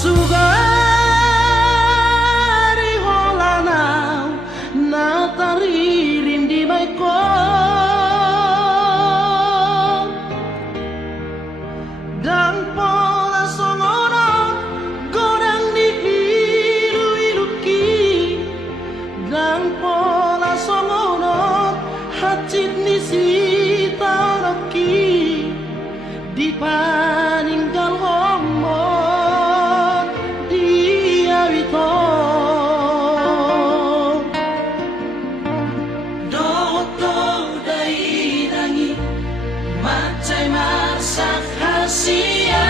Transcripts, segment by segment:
sugari holanau na taririn di maiko dan pola songono gorang di ilu-iluki dan pola songono hacit ni sitaroki di paninggal homo dia wito doto dai nangi macai masak hasia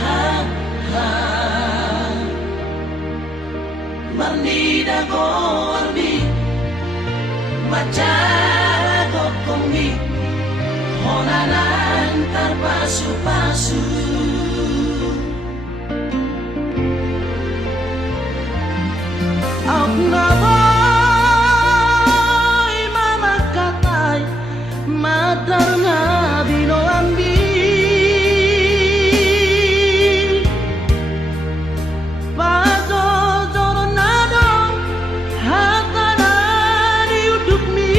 ha ha marnida go arbi macara go komi honanan terpasu-pasu aku naboy mama katay madar na binoambi pado doronado hatana diuduk mi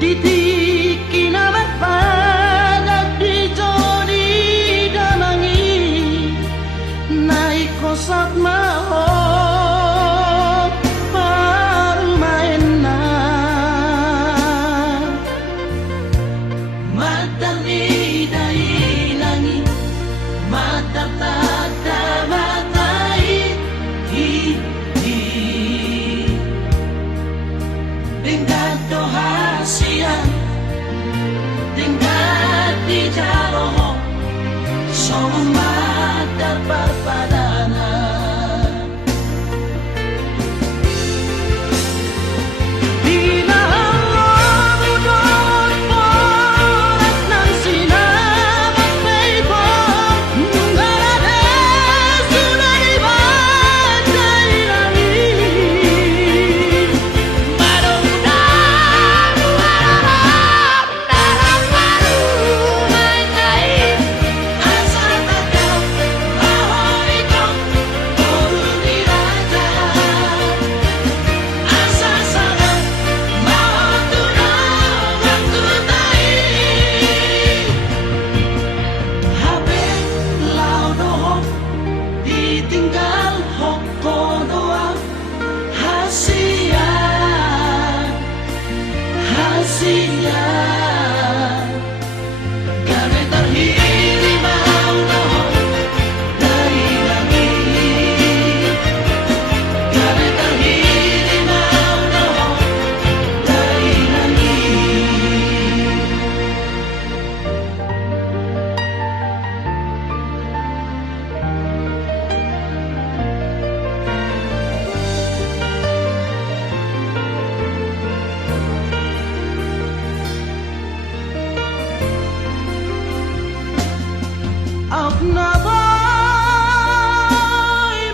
ditiki nama padat di joni damangi naik kosat maho baru main na madal ni dai nangi madal tada matai hi hi dengan doa siang dengan di jaro sama dapat padana bila Allah mudon porat nang sinamat peipo nunggal ada sudah dibajai langit madong-madong harap dalam baru main naik asal takau bahwa itu baru diraja asal sadar bahwa tunang waktu taik habis lau dohong ditinggal hoko doang hasia hasia kami terhirim mau dohong dari langit kami terhirim mau dohong dari langit aku naboy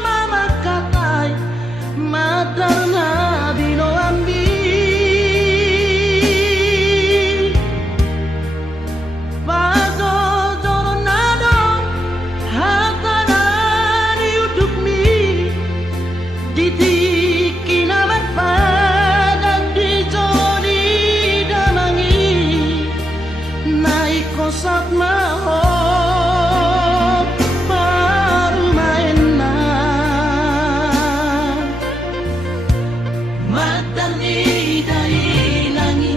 mama katay madar na binoambi pado doronado hatana diuduk mi ditiki nama padat di joni damangi naik kosat maho baru main na madar ni dai nangi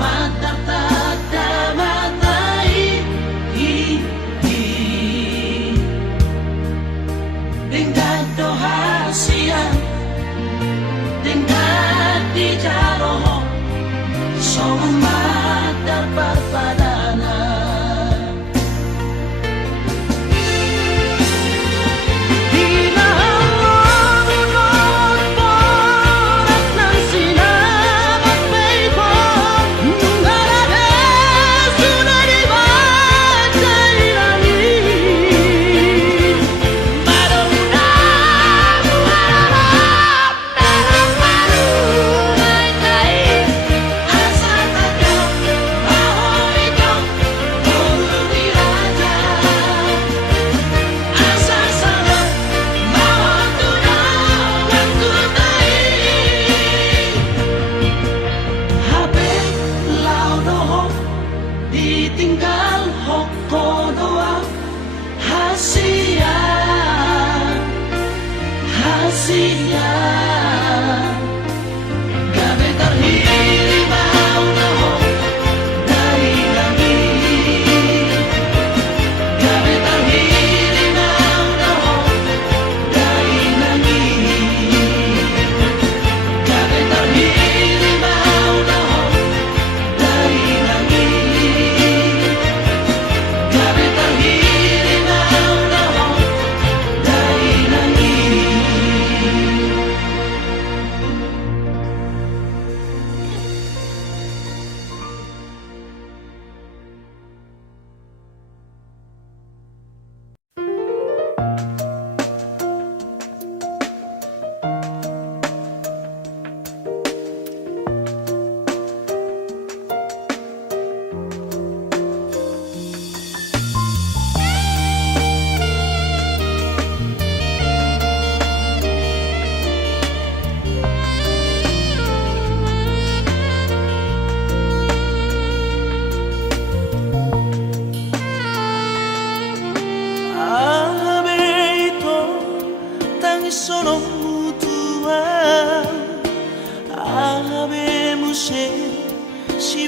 madar tada matai hi hi dengan doa siang dengan di jaro sama dapat padana bila Allah mudon porat nang sinamat peipo nunggal ada sudah dibajai langit madong-madong harap dalam baru main naik asal takau bahwa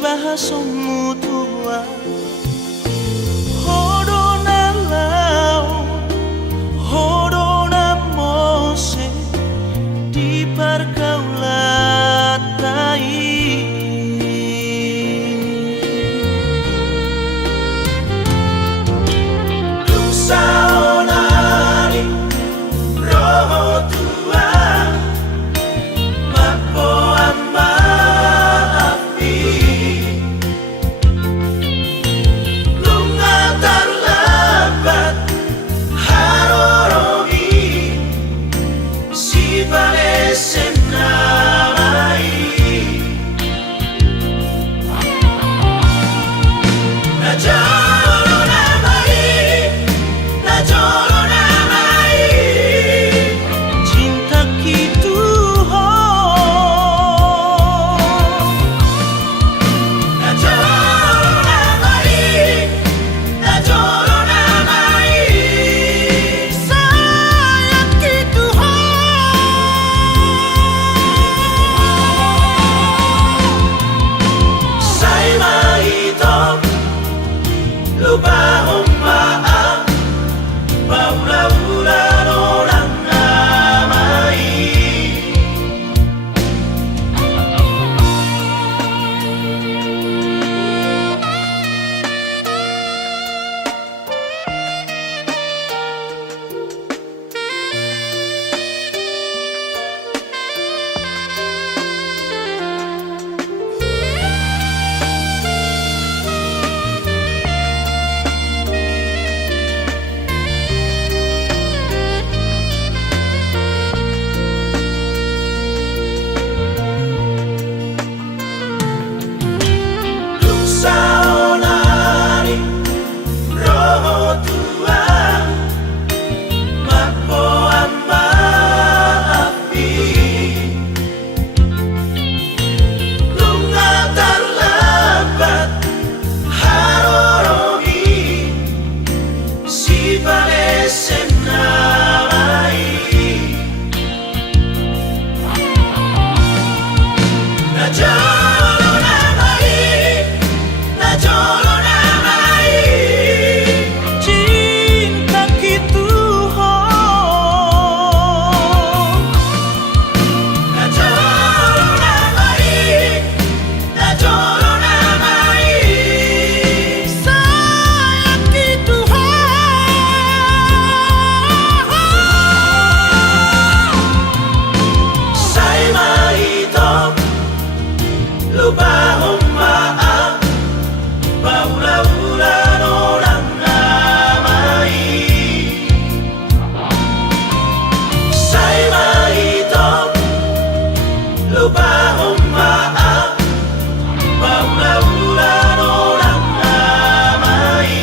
bahaso mutua Hodona lao Hodona mose Di pergaulatai Saonari roho tua Mapo amba api Lunga tarlabat harorogi Si valesse namai Najaro namai Najaro namai Cinta kitu ho Najaro namai Najaro namai Sayang kitu ho Say mahitop Lupa hummaan Paula-ulan orang namai Saonari roho tua Mapo amba api Lunga tarlabat harorogi Si valesse namai Najaro namai Najaro namai Cinta kitu ho Najaro namai Najaro namai Sayang kitu ho Say mahitop Lupa hummaan Paula-ulan orang namai Say mahitop Lupa hummaan Paula-ulan orang namai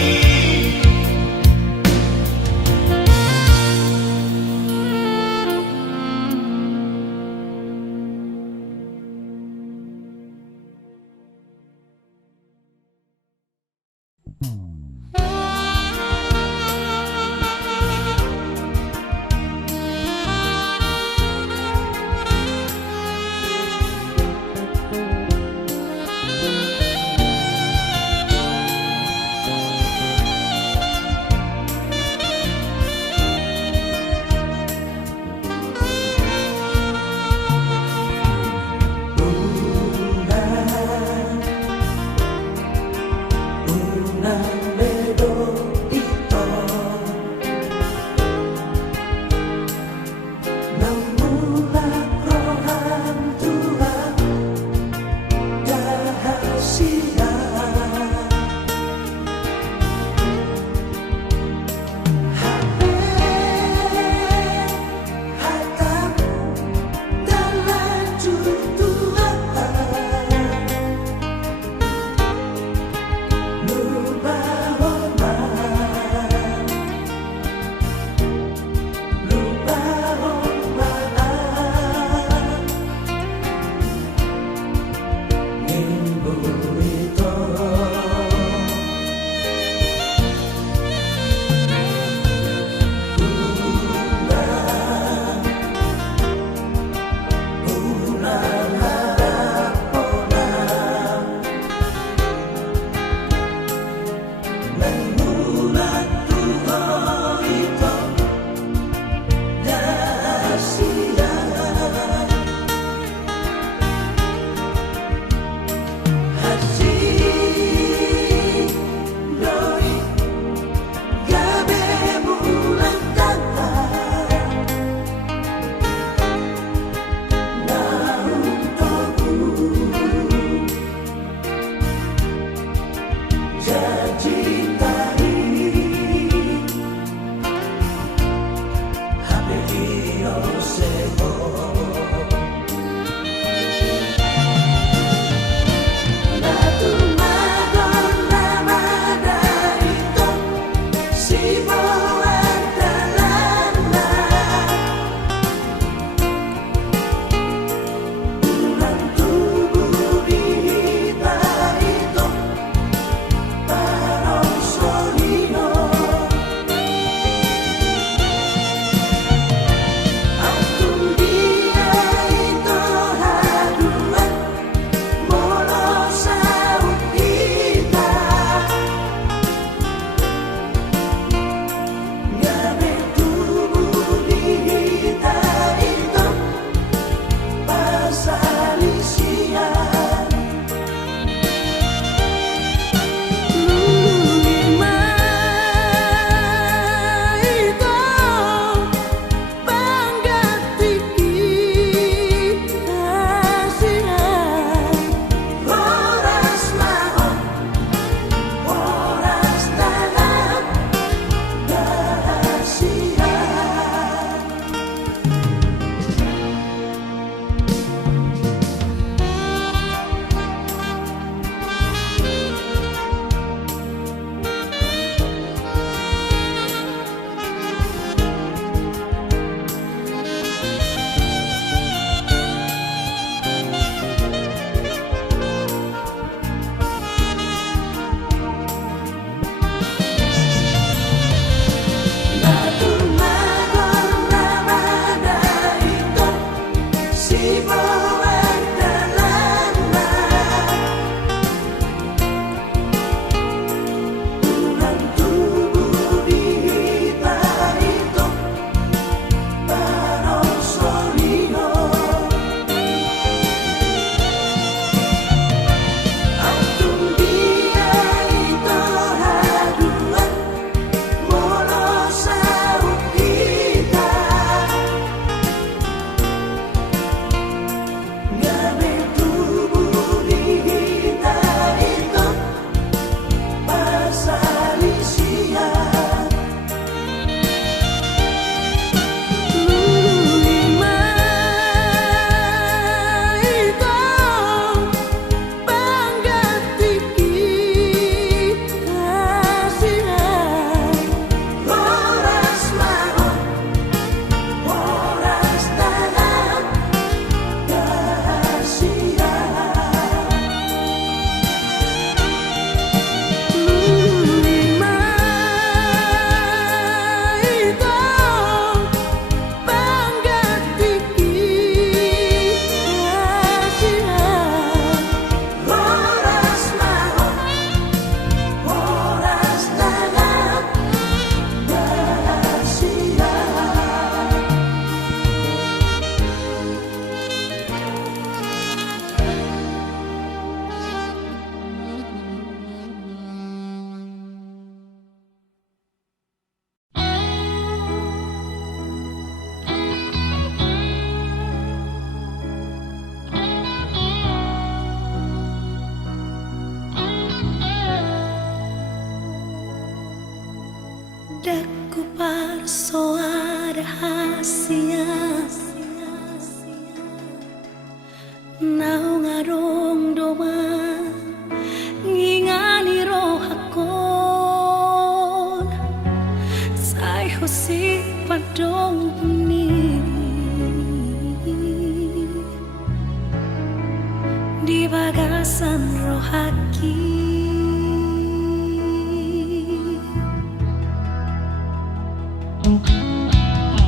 ragasan rohaki.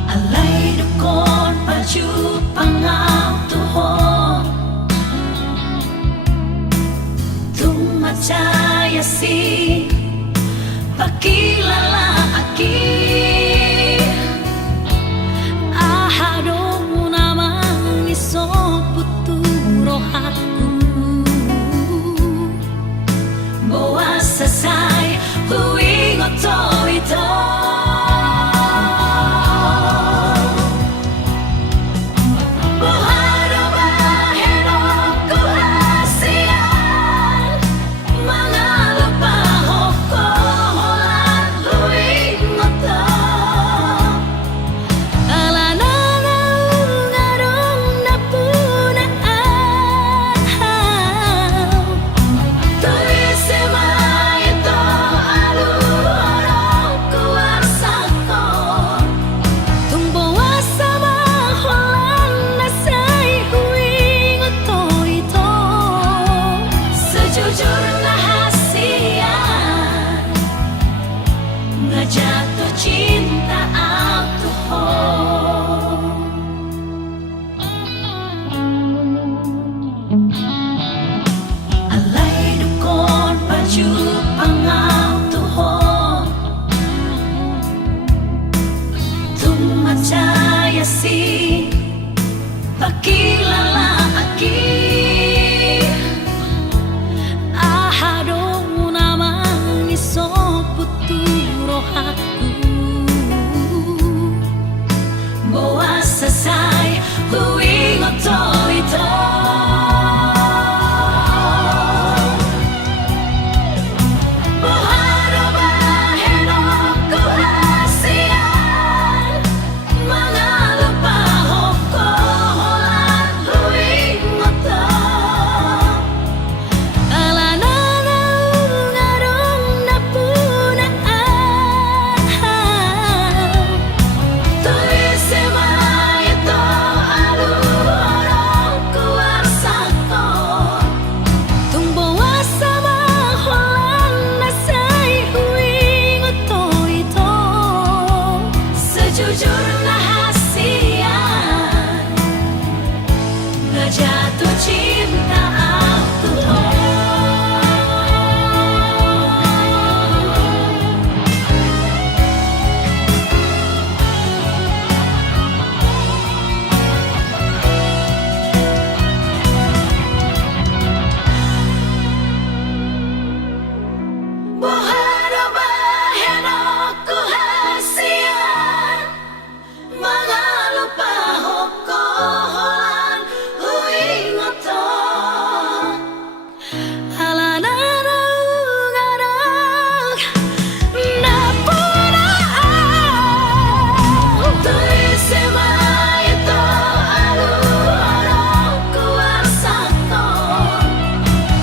Alay dukon paju pangaw tuhon tumacaya si pakilala aki. Ahado namang isong puturo aku bawa sasay huwing oto ito. Jatuh cinta alkohol. Alay dukon paju pangaw tuhon tumacaya si pakilala aki. Ahado namang isong puturo aku bawa sasay huwing oto ito. Jatuh cinta alkohol. Buharo baheno kuhasian mga lupa hokoholan huwing oto. Alanarong-arong napunaan tuwisi mayito alu-arong kuwarsakon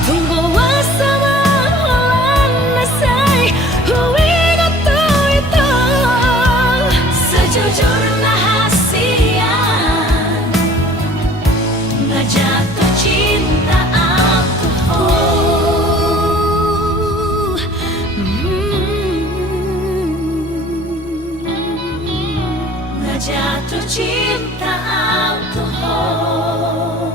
tumbawa sa mahulan na say huwing oto ito. Sejujur na hasian nga jatuh cinta alkohol. Nga jatuh cinta alkohol.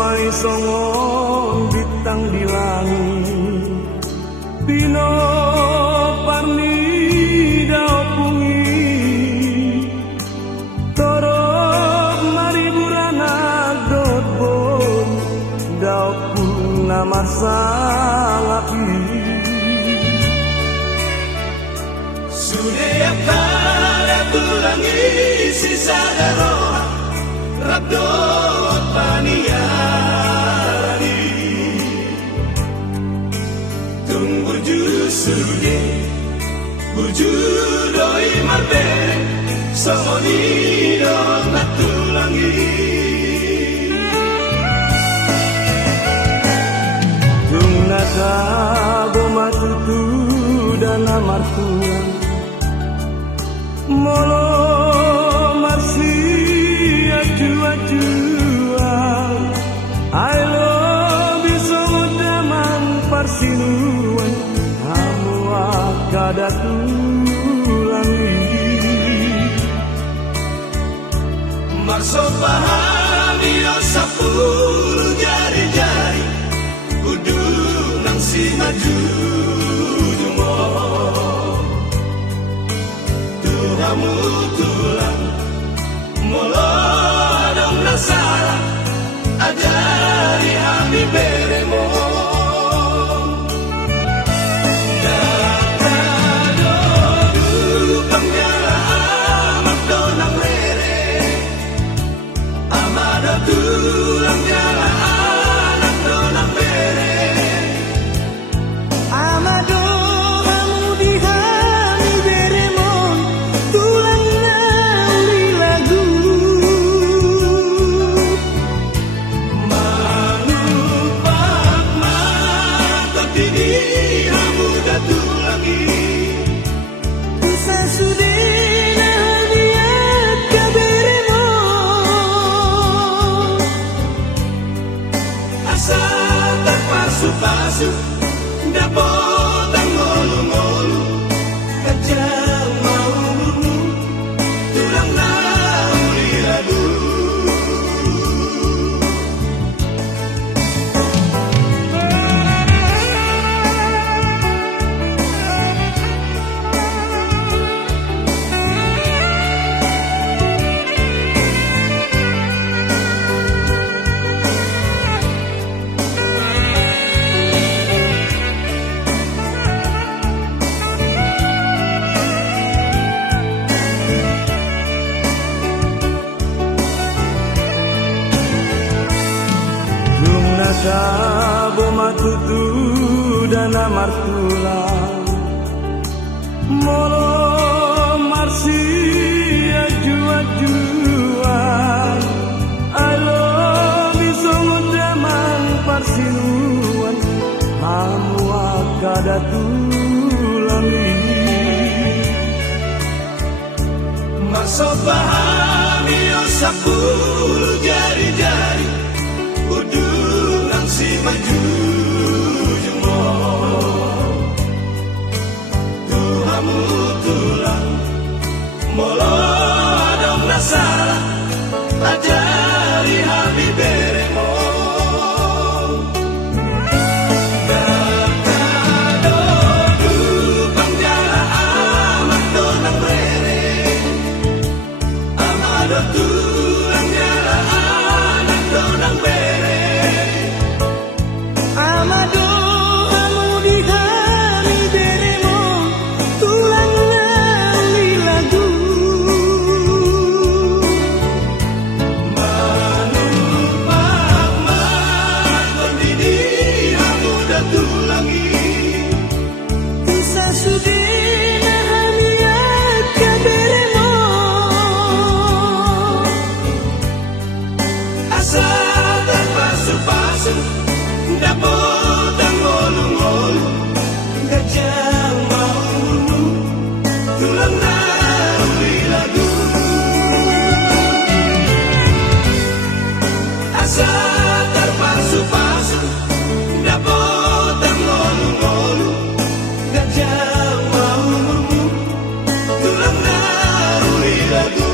May songon bintang di langit Pino parni daw pungi Torok mariburan agdot bon Daw pun nama salah Sudah kala tulangi sisa daroha abdot paniari tunggu jusude bujudoi marbe samoni dong natulangi tung naka bomatutu dan amartuan molo marsi aju-ajuan I love you so damang parsinuan hamu akadatulangi marso pahami o sapuluh jari-jari kudu nang si maju jumo Tuhamu tulang molo dong nasara ajari hami beremo Dakado dupang nyala amat donang rere amada tulang nyala anak donang bere amado hamu dihami beremon tulangnya uli lagu malupak mata tini hamu datulangi bisa sudena lihat kaberemon asa terpasu-pasu dapat ngolu-ngolu kajang mau murmu tulang nauli lalu Naka bomatutu dan amartulan molo marsi aju-ajuan alo bisongo damang parsinuan hamu akadatulangi Maso pahami o sapuluh jari-jari kudu nang si maju jumo Tuhamu tulang molo dong nasara ajari hami beremo Dakado dupang jala amat donang rere amado tulang jala anak donang bere amado hamu dihami beremon tulangnya uli lagu manupak mata tini hamu datulangi bisa sudena lihat kaberemon asa terpasu-pasu dapat ngolu-ngolu gajah mau murmu tulang nauli lagu asa terpasu-pasu dapat ngolu-ngolu gajah mau murmu tulang nauli lagu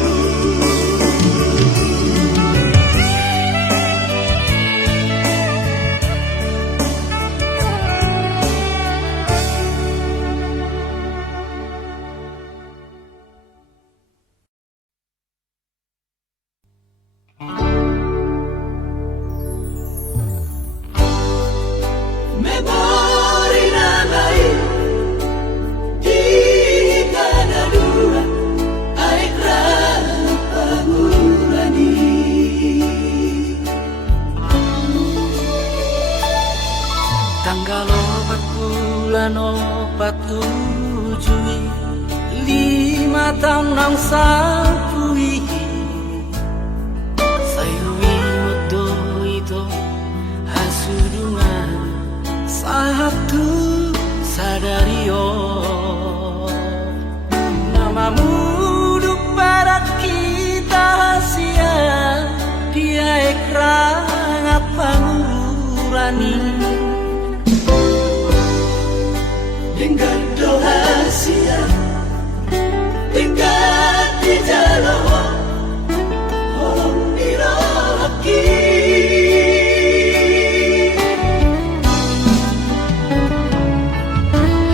bulan 47 5 tahun nang sapui sayui modo itu hasudungan satu sadario namamu duk pada kita sia dia ekran apa ngurani dengan doa siang tinggal di jalan orang diraki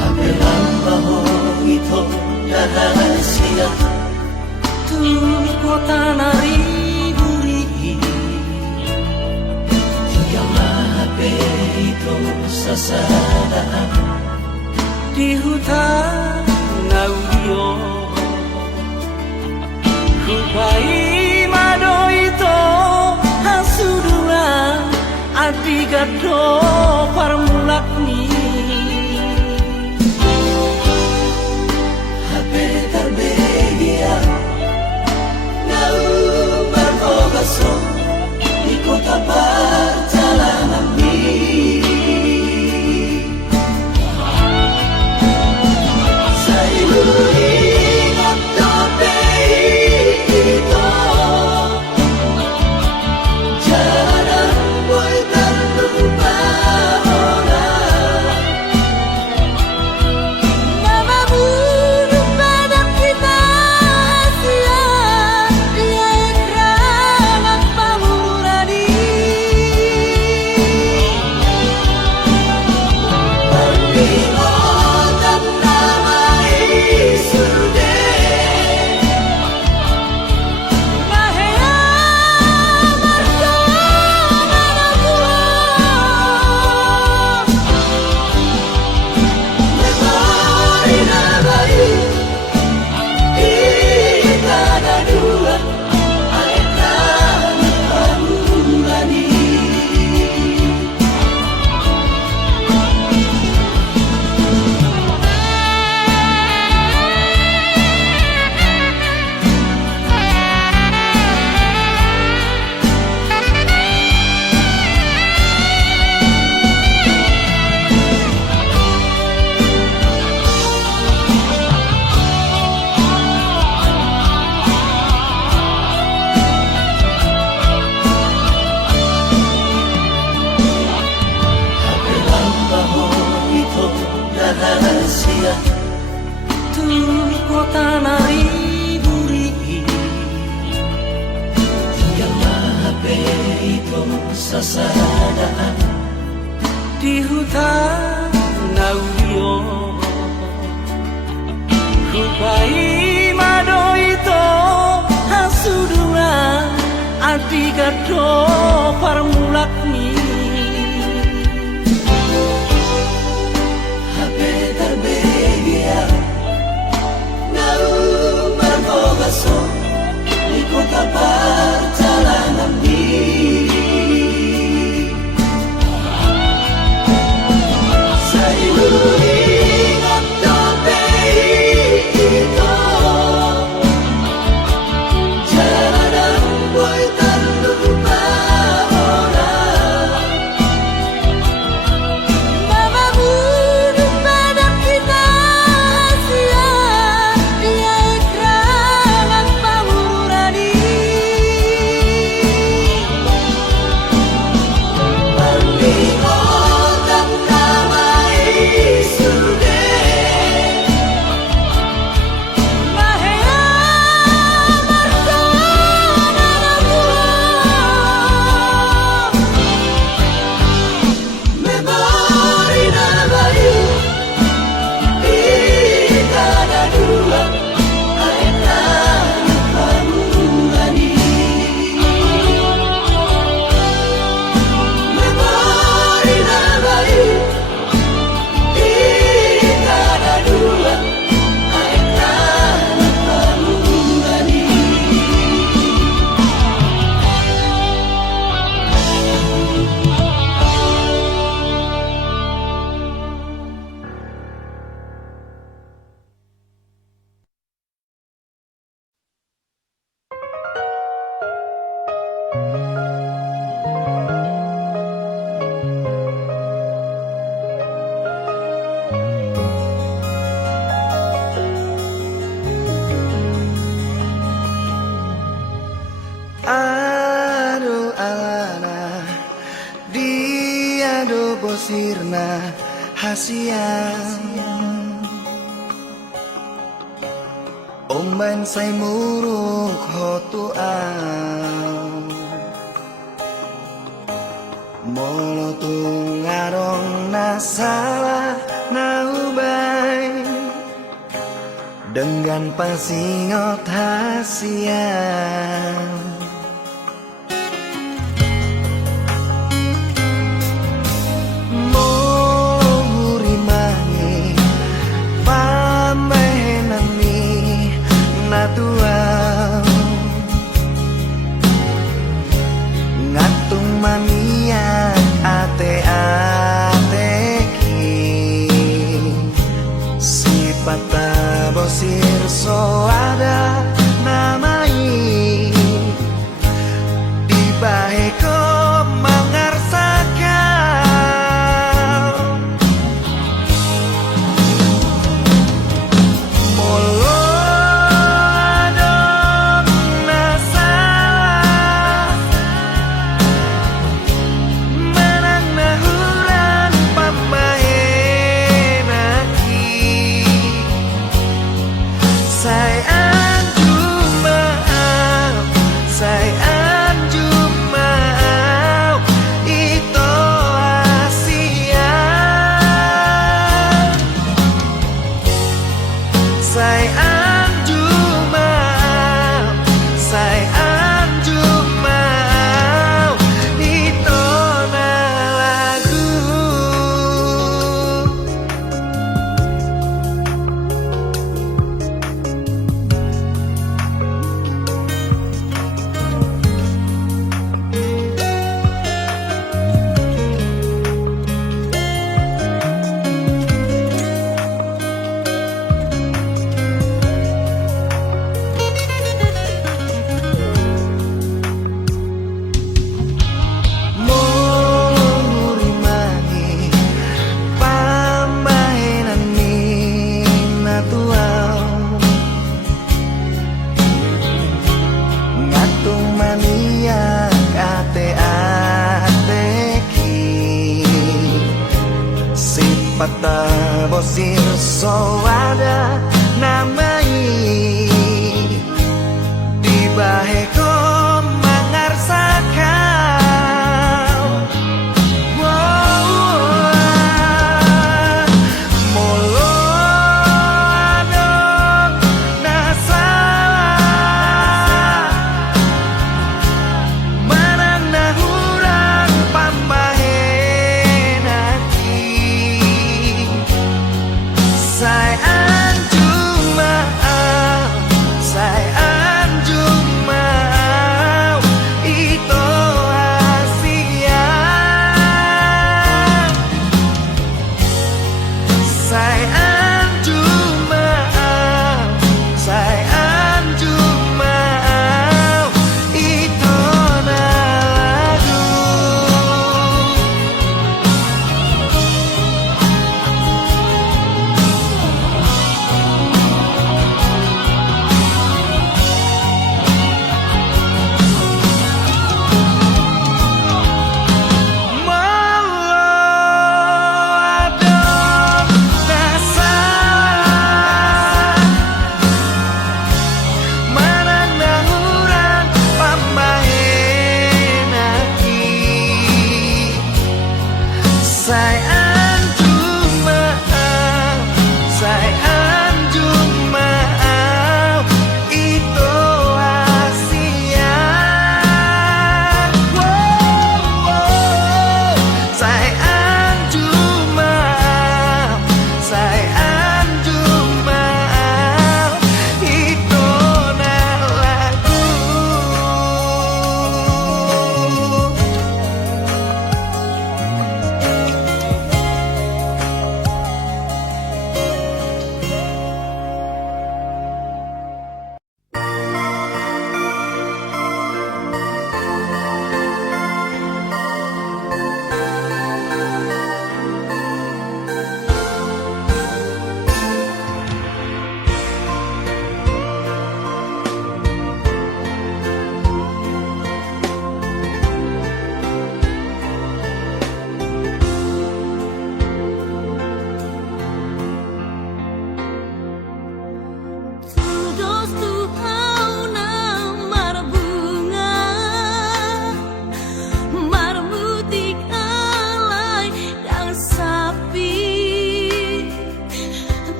hapelan bahong itu rahasia tu kota nariburi tinggallah HP itu sasadaan di hutan audio kupai mado itu hasudungan adi gado parmulak ni HP terbegia nau berbogaso di kota perjalanan ini rahasia tu kota nariburi tinggallah HP itu sasadaan di hutan audio kupai mado itu hasudungan adi gado parmulak ni HP terbegia nau berbogaso di kota perjalanan ini sayuri bosirna hasian Omban say muruk hotuan Molo tungarong nasalah naubay Dengan pasingot hasian Ngatung maniak ate-ateki Sipata bosir so ada namai Dibaheko mangarsakan Molo Pata bosir so ada namai Dibaheko mangarsakan Molo adong nasalah Manang nahurang pambahenaki Sayang cuma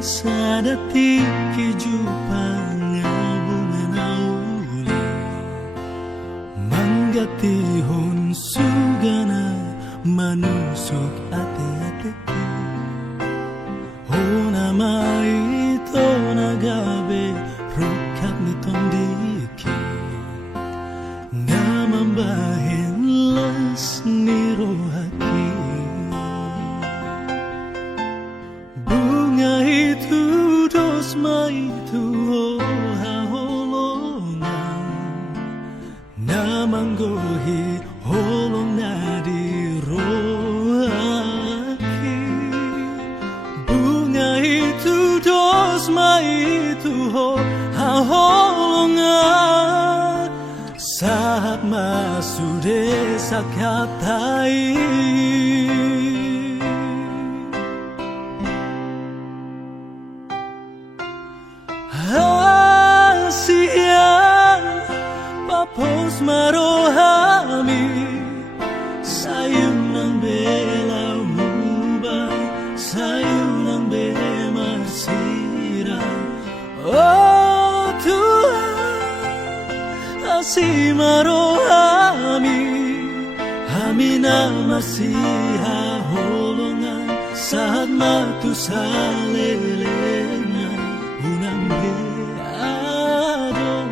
sadati kejupang uli manggatihon sugana manusuk ate-ate Hona mai to nagabe rukap ni tondiki Ngamambahin las ni rohaki Bunga itu dosma itu haholongan Namanggohi holong nadi rohaki Bunga itu dosma itu haholongan Saat masuk desa katai Siang papos marohami sayang ng bela mubay sayang ng bemasira Oh Tuhan asih marohami Hami na masiha holongan saat matu salelengan unang beadong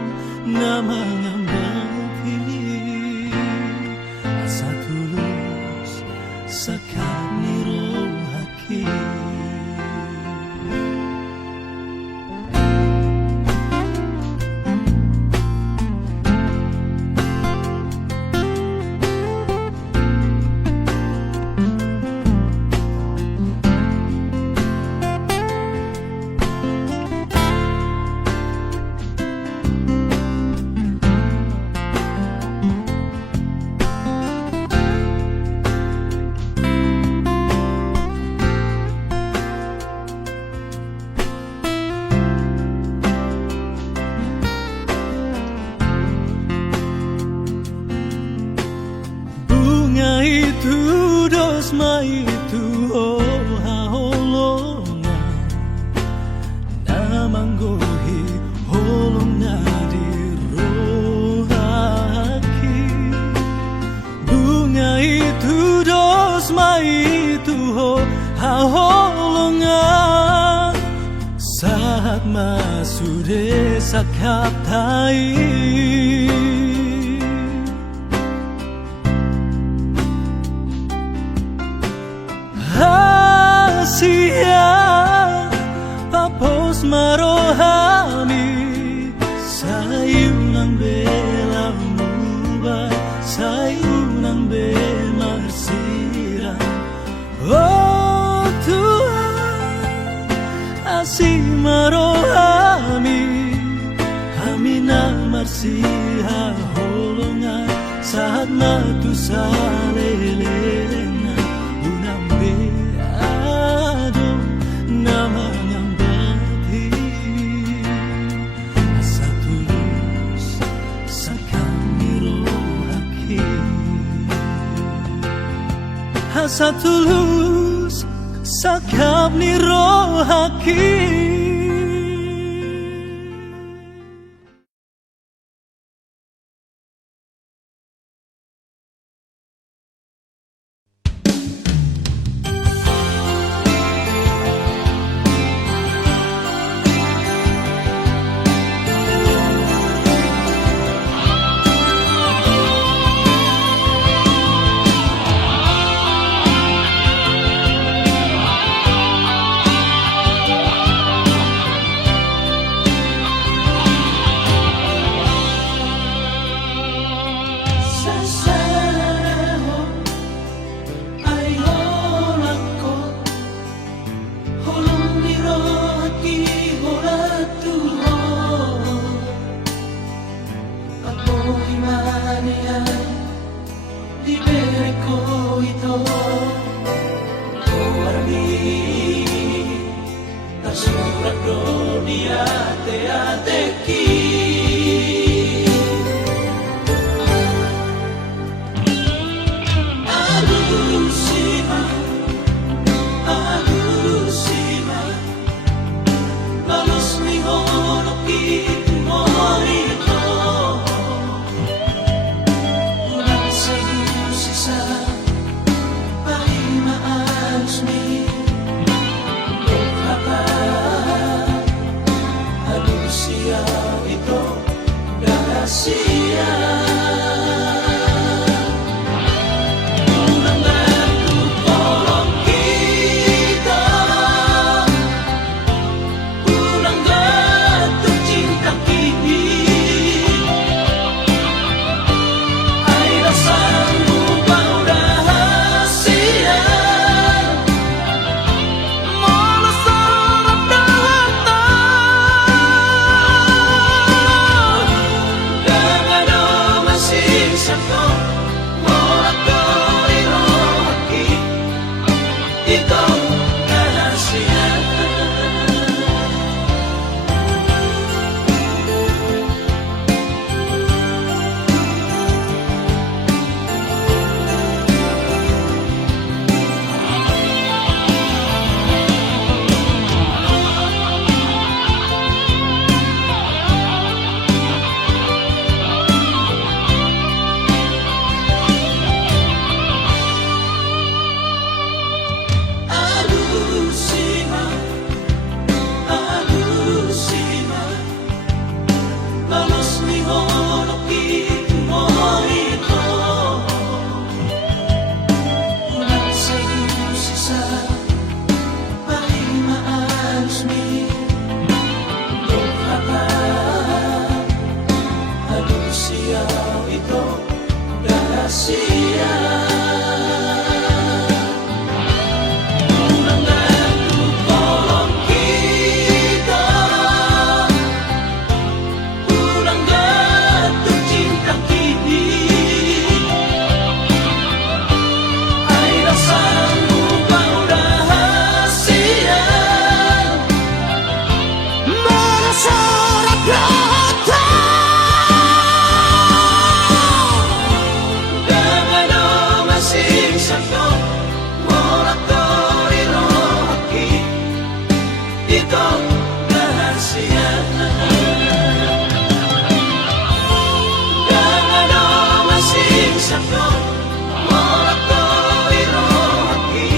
na mga bagay asa tulus sa kanirohaki Itu dosma itu haholongan Namanggohi holong nadi rohaki Bunga itu dosma itu haholongan Saat masuk desa katai Siang papos marohami sayang ng bela mubay sayang ng bemarsira Oh Tuhan asih marohami Hami na marsiha holongan saat matu salelengan unang namanyang bati asa tulus sa kanirohaki asa tulus sa kanirohaki surat berhutang Dengan masing sakto moratori rohaki ito rahasia Dengan masing sakto moratori rohaki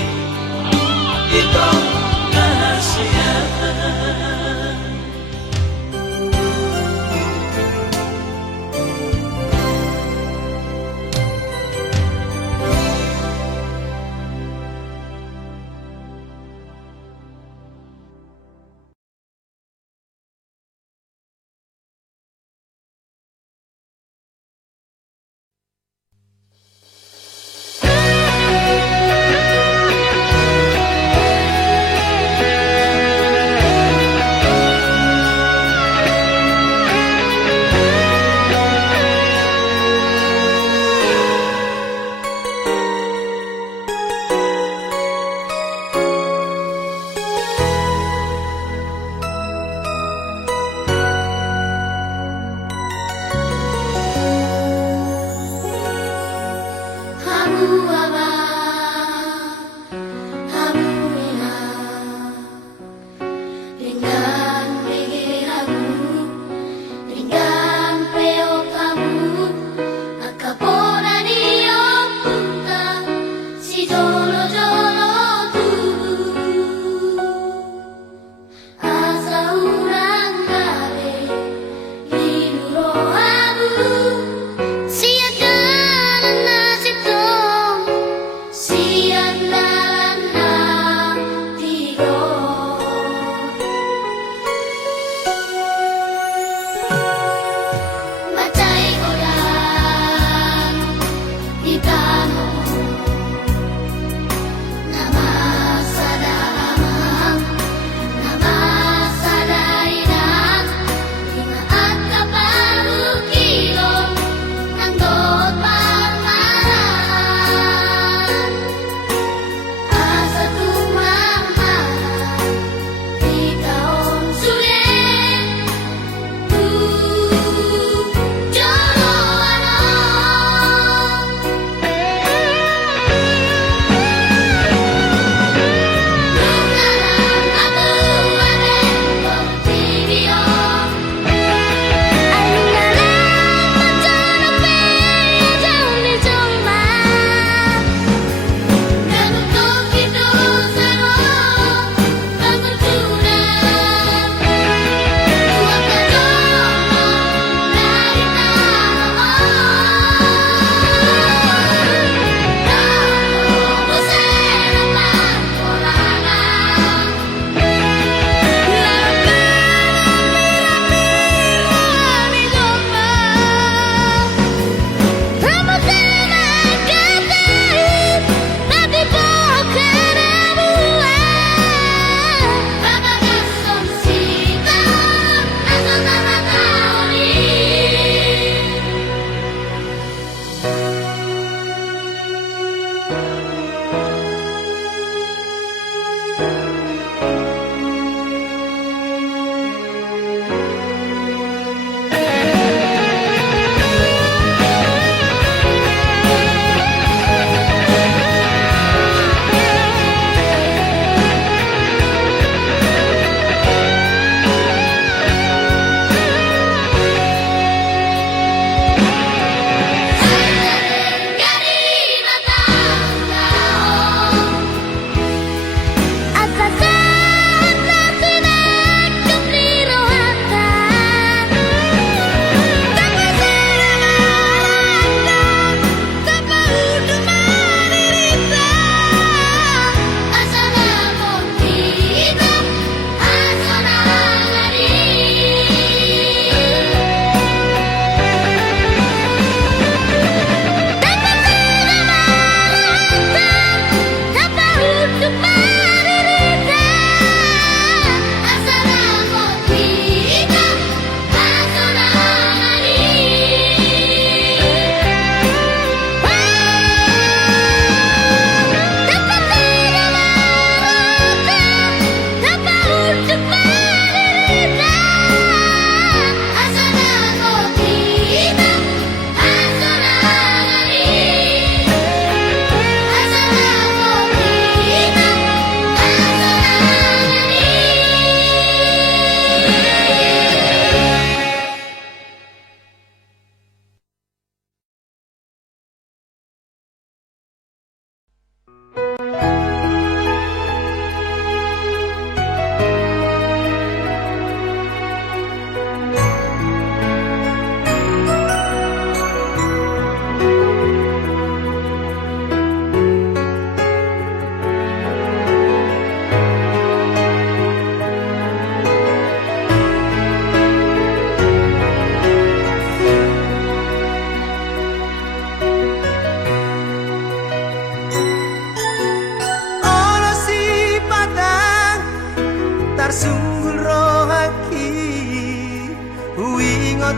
ito rahasia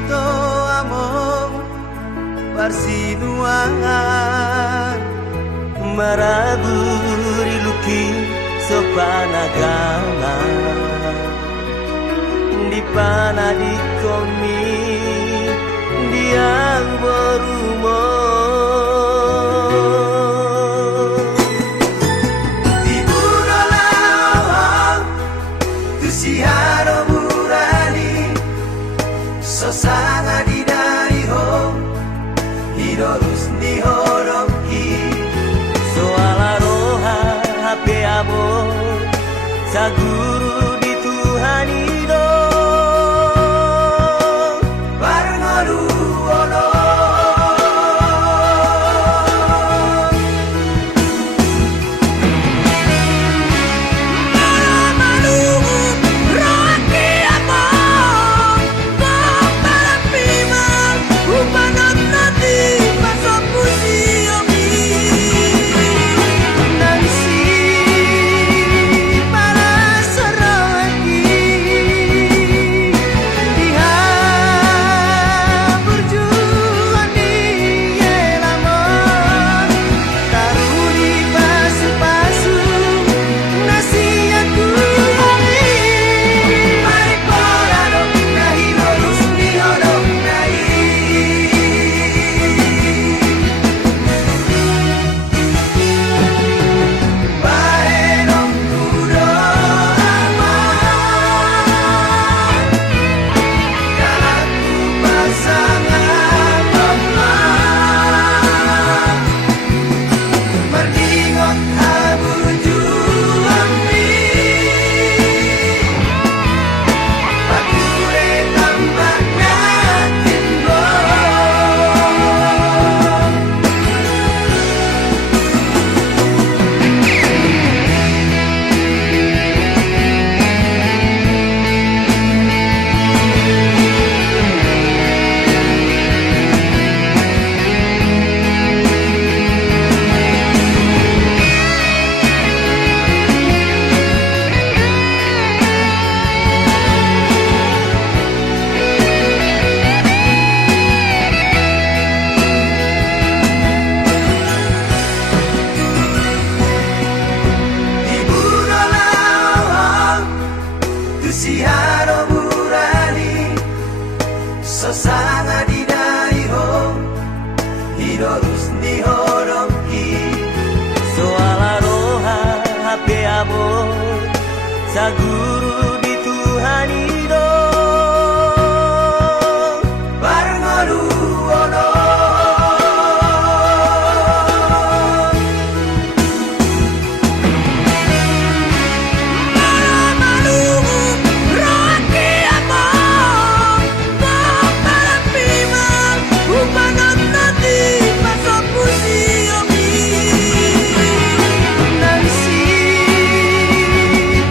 to among parsinuan maraburi luki sopanagama di pana di komi diang borumo di burolawang tu siharo murani sosanga di daiho hirorus ni horoki soala roha hape amor sa guru di Tuhan ido barngoru ono siharo murani sosanga di daiho hirorus ni horoki soala roha hape amor sa guru di Tuhan ido barngoru ono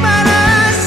Para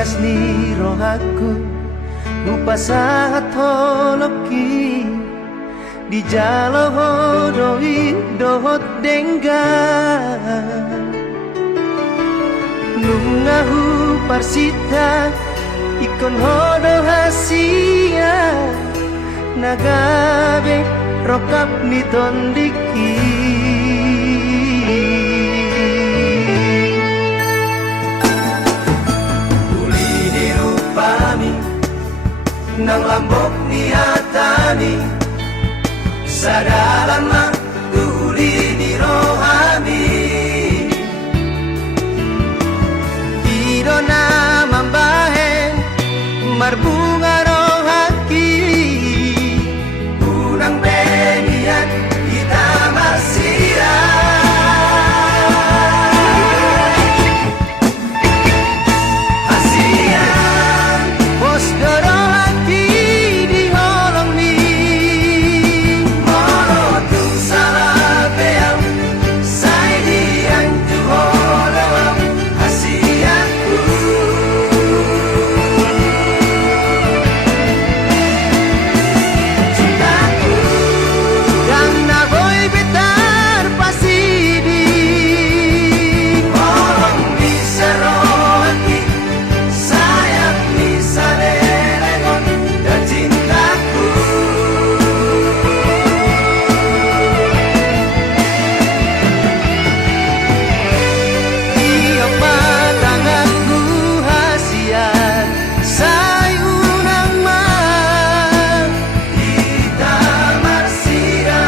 hias ni rohaku upasahat holoki di jalo hodoi dohot dengga nungahu parsita ikon hodo hasia nagabe rokap ni tondiki uli di rupami nang lambok ni hatani sadalan mang uli di rohami idona mambahen marbunga rohaki unang benian kita masira asian bos dorohaki di holong ni monotu salah beam sai dian tu holong asianku yang nagoy betar pasidi molong bisa rohaki sayap bisa lelegon dan cintaku tiap patanganku hasian sayunang mang kita marsira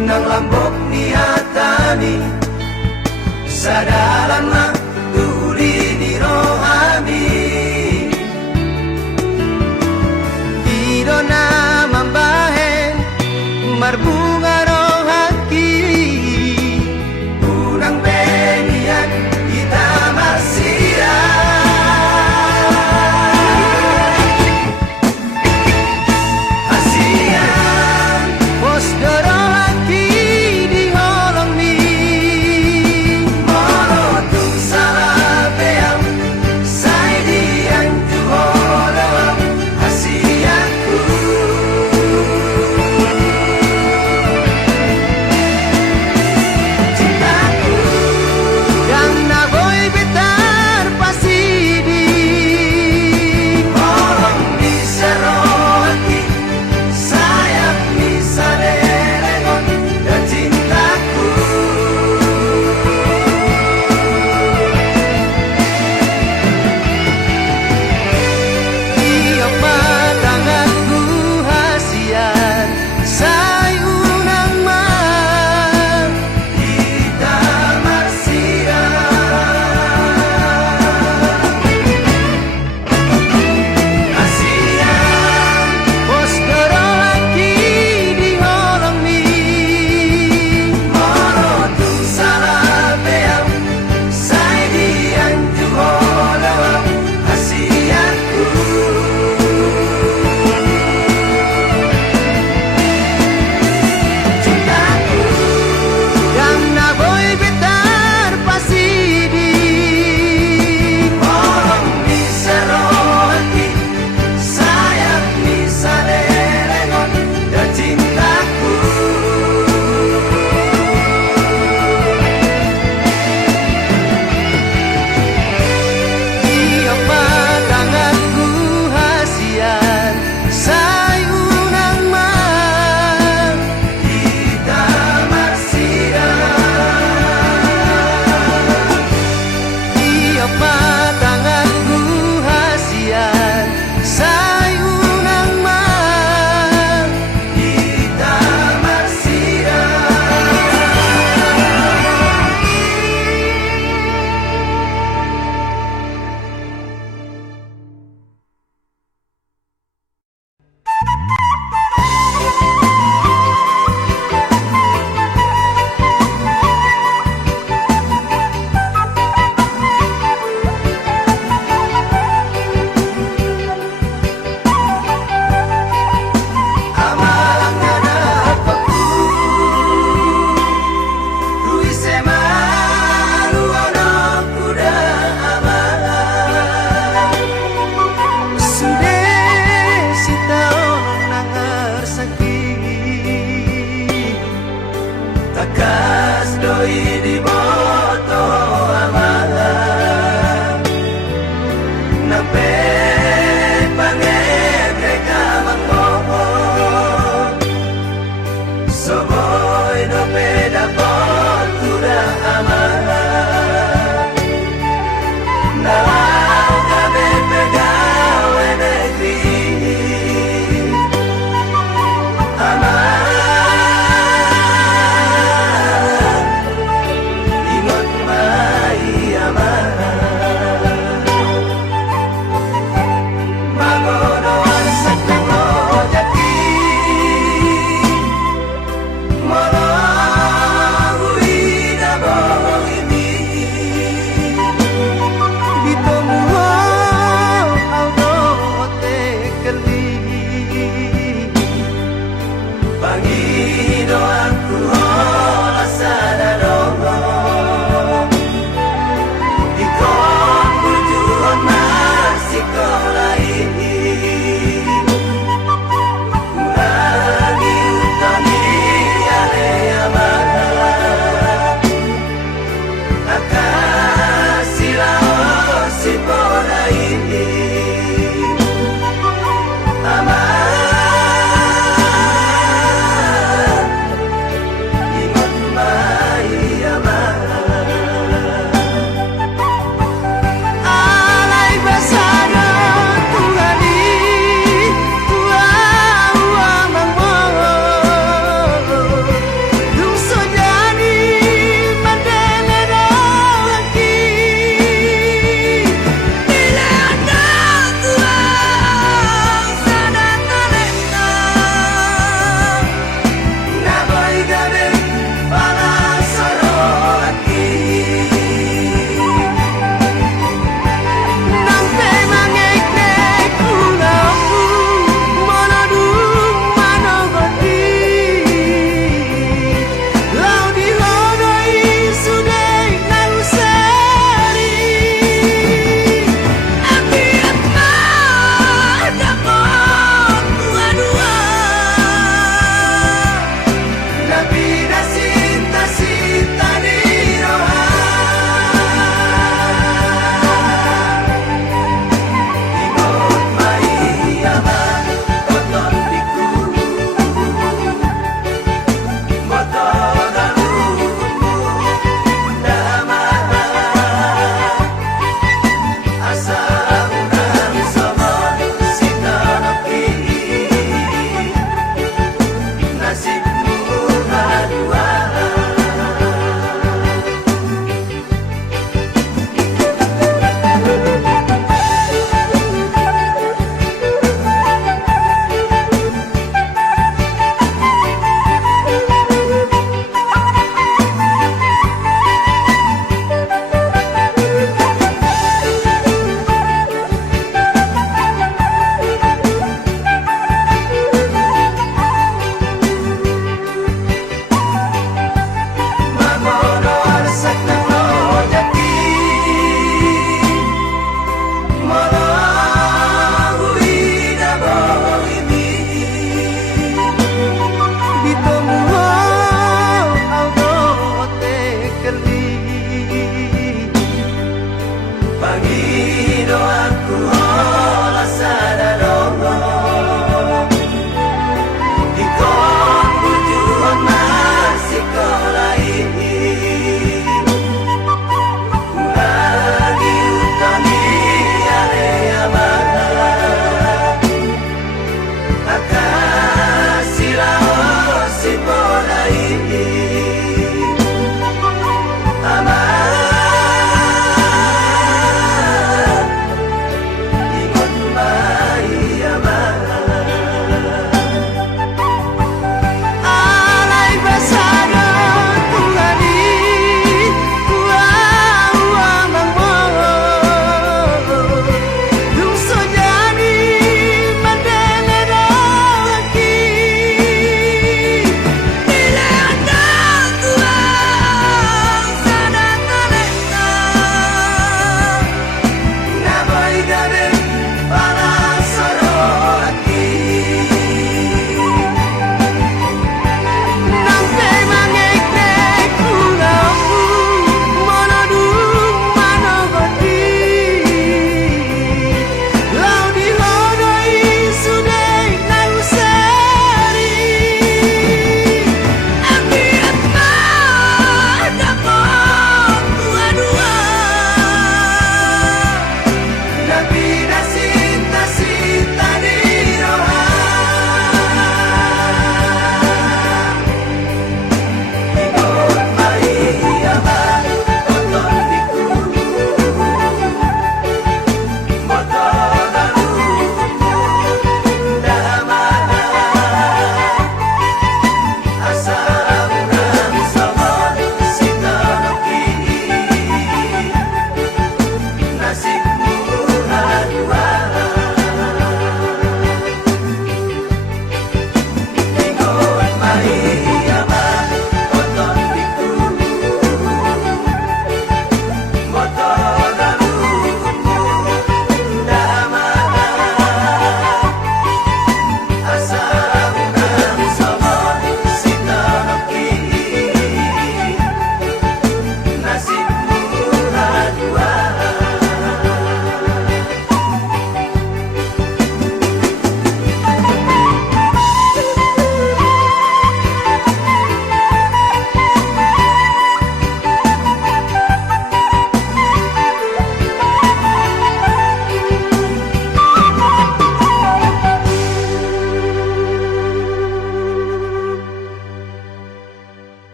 nang lambok ni hatani sadalan